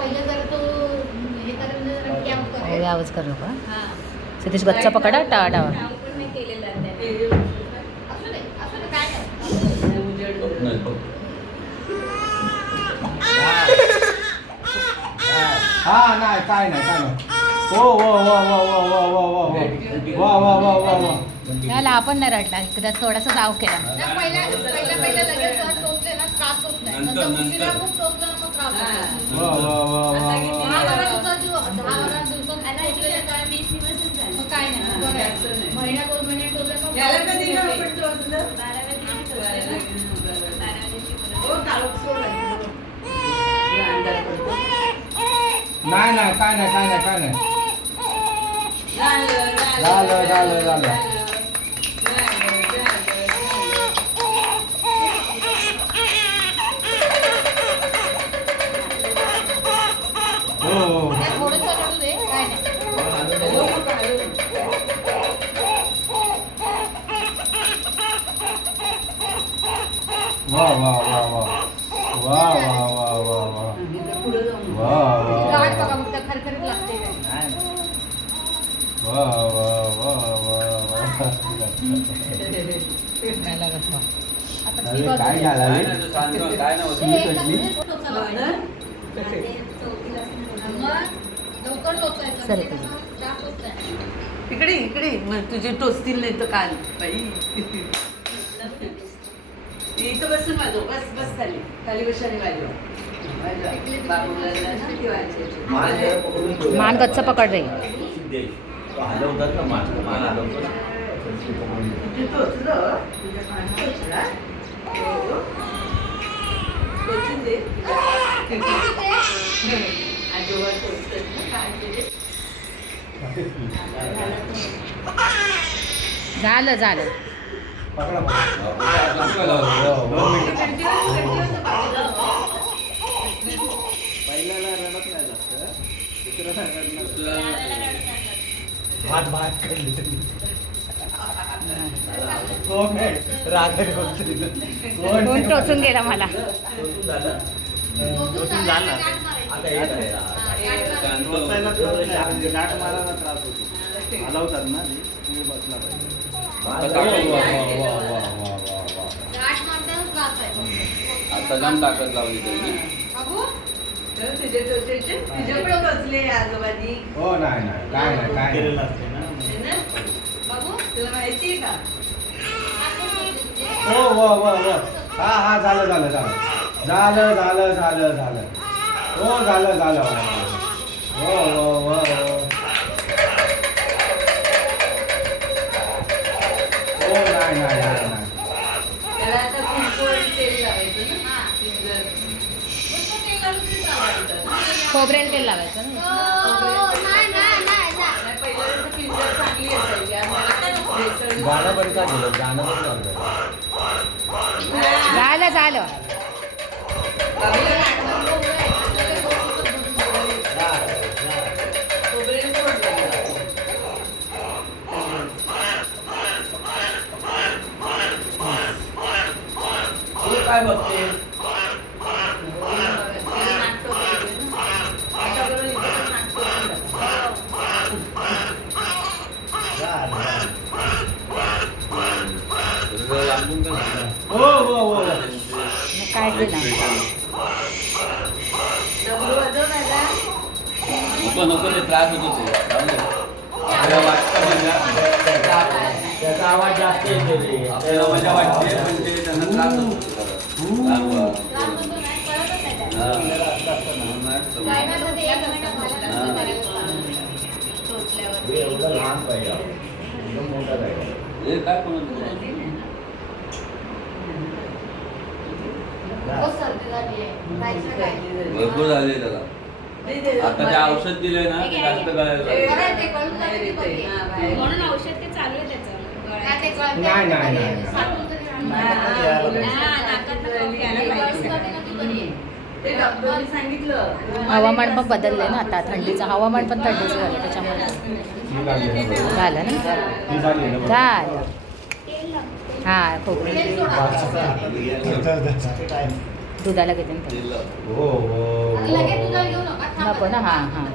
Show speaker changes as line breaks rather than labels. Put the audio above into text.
पहिले जर तो हे करेल जरा कॅम्प करेल
आवाज करू नका
हा.
सतीश गच्चा पकडा टाळा टाळा
नाव पण नाही केलेलं आहे त्याने. असू दे असू दे काय नाही.
हा नाही काय नाही काय नाही. हो हो हो हो हो हो हो हो हो. वा वा वा वा वा.
त्याला आपण नाही रडला एकदा थोडासा जाव केला.
त्या पहिल्या पहिल्या पहिल्या लगेच जर टोचले ना त्रास होत नाही. खूप टोचलं. Nah, nah, wow,
nah, Ang nah, nila.
nah,
वा वा वा वा वा वा वा वा वा वा वा. वा वा वा काय. झालं
काय
रे?
नाही तो शांत राहा, काय नाही होत.
ए, एका
कसली?
दिवशी टोचायला
हो
पाहिजे.
ना?
मग लवकर टोचायचं
सर,
म्हणजे कसं त्रास होत नाही.
इकडे इकडे मग तुझे टोचतील नाही तर काल बाई बसून बस बस खाली. खाली
मान कच्च पकड
रही
झालं झालं.
पहिल्याला रडत भात भात कोण
टोचून गेला मला?
टोचून झाला. आता येत आहे.
टोचायला त्रास होतो. हलवतात ना तुम्ही बसला पाहिजे.
आता जाम ताकद लावली त्यांनी
हो नाही
हो
हो हो हो हा हा झालं झालं झालं झालं झालं झालं झालं हो झालं झालं हो हो हो. नाही
तेल लावायचं ना? शिजलं.
नुसतं
खोबरेल तेल लावायचं झालं झालं.
का झालं?
हो हो हो
मग काय केलं
डमरू वाजव माझा.
नको नको ते त्रास होतो ते जाऊ दे. आपल्याला वाटतं म्हणजे
त्याचा आवाज जास्त येतो रे
आपल्याला मजा वाटते पण ते त्यांना त्रास होतो भरपूर झाले त्याला. आता ते औषध दिलंय ना जास्त
कळायला
म्हणून औषध चालू आहे
नाही नाही
हवामान पण बदललंय ना आता थंडीचं. हवामान पण थंडीचं झालं त्याच्यामुळे. झालं ना?
झालं.
हा
खूप.
दुधाला घेते ना
हो, हो,
हो. नको ना हां हां.